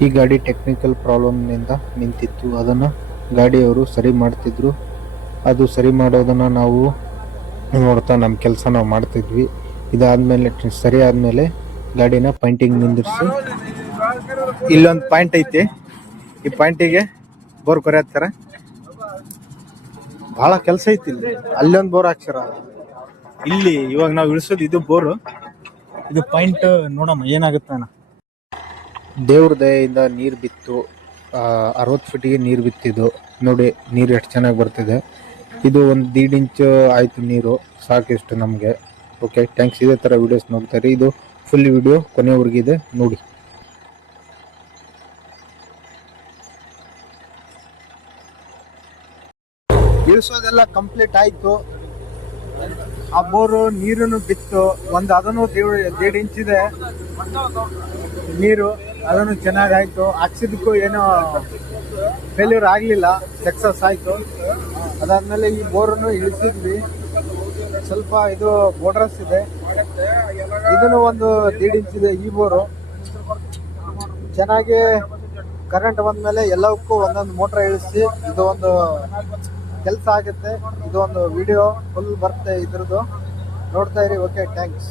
ಈ ಗಾಡಿ ಟೆಕ್ನಿಕಲ್ ಪ್ರಾಬ್ಲಮ್ನಿಂದ ನಿಂತಿತ್ತು. ಅದನ್ನು ಗಾಡಿಯವರು ಸರಿ ಮಾಡ್ತಿದ್ರು. ಅದು ಸರಿ ಮಾಡೋದನ್ನು ನಾವು ನೋಡ್ತಾ ನಮ್ಮ ಕೆಲಸ ನಾವು ಮಾಡ್ತಿದ್ವಿ. ಇದಾದ್ಮೇಲೆ ಸರಿ ಆದ್ಮೇಲೆ ಗಾಡಿನ ಪಾಯಿಂಟಿಂಗ್ ನಿಂದಿರಿಸಿ ಇಲ್ಲೊಂದು ಪಾಯಿಂಟ್ ಐತಿ. ಈ ಪಾಯಿಂಟಿಗೆ ಬೋರ್ ಕೊರೆಯತ್ತಾರೆ. ಬಹಳ ಕೆಲಸ ಐತಿ ಇಲ್ಲಿ. ಅಲ್ಲೊಂದು ಬೋರ್ ಹಾಕ್ಸಾರ. ಇಲ್ಲಿ ಇವಾಗ ನಾವು ಇಳಿಸೋದು ಇದು ಬೋರು. ಇದು ಪಾಯಿಂಟ್ ನೋಡಮ್ಮ ಏನಾಗುತ್ತಾನ. ದೇವ್ರ ದಯೆಯಿಂದ ನೀರು ಬಿತ್ತು. 60 ಫೀಟಿಗೆ ನೀರು ಬಿತ್ತಿದ್ದು ನೋಡಿ. ನೀರು ಎಷ್ಟು ಚೆನ್ನಾಗಿ ಬರ್ತಿದೆ. ಇದು ಒಂದು 1.5 ಇಂಚು ಆಯ್ತು ನೀರು. ಸಾಕಿಷ್ಟು ನಮಗೆ. Okay, thanks. ಇದೇ ಥರ ವಿಡಿಯೋಸ್ ನೋಡ್ತಾರೆ. ಇದು ಫುಲ್ ವಿಡಿಯೋ ಕೊನೆವರೆಗಿದೆ ನೋಡಿ. ಇಳಿಸೋದೆಲ್ಲ ಕಂಪ್ಲೀಟ್ ಆಯ್ತು. ಆ ಬೋರು ನೀರನ್ನು ಬಿತ್ತು. ಅದನ್ನು 1.5 ಇಂಚಿದೆ ನೀರು. ಅದನ್ನು ಚೆನ್ನಾಗಾಯ್ತು. ಹಾಕ್ಸಿದಕ್ಕೂ ಏನೋ ಫೇಲ್ಯೂರ್ ಆಗಲಿಲ್ಲ, ಸಕ್ಸಸ್ ಆಯ್ತು. ಅದಾದ್ಮೇಲೆ ಈ ಬೋರನ್ನು ಇಳಿಸಿದ್ವಿ. ಸ್ವಲ್ಪ ಇದು ಬೋರ್ಡ್ರಸ್ ಇದೆ. ಇದನ್ನು 1.5 ಇಂಚಿದೆ ಈ ಬೋರು. ಚೆನ್ನಾಗಿ ಕರೆಂಟ್ ಬಂದ್ಮೇಲೆ ಎಲ್ಲವಕ್ಕೂ ಒಂದೊಂದು ಮೋಟ್ರ್ ಇಳಿಸಿ ಇದು ಒಂದು ಕೆಲಸ ಆಗುತ್ತೆ. ಇದು ಒಂದು ವಿಡಿಯೋ ಫುಲ್ ಬರುತ್ತೆ ಇದ್ರದ್ದು. ನೋಡ್ತಾ ಇರಿ. Okay, thanks.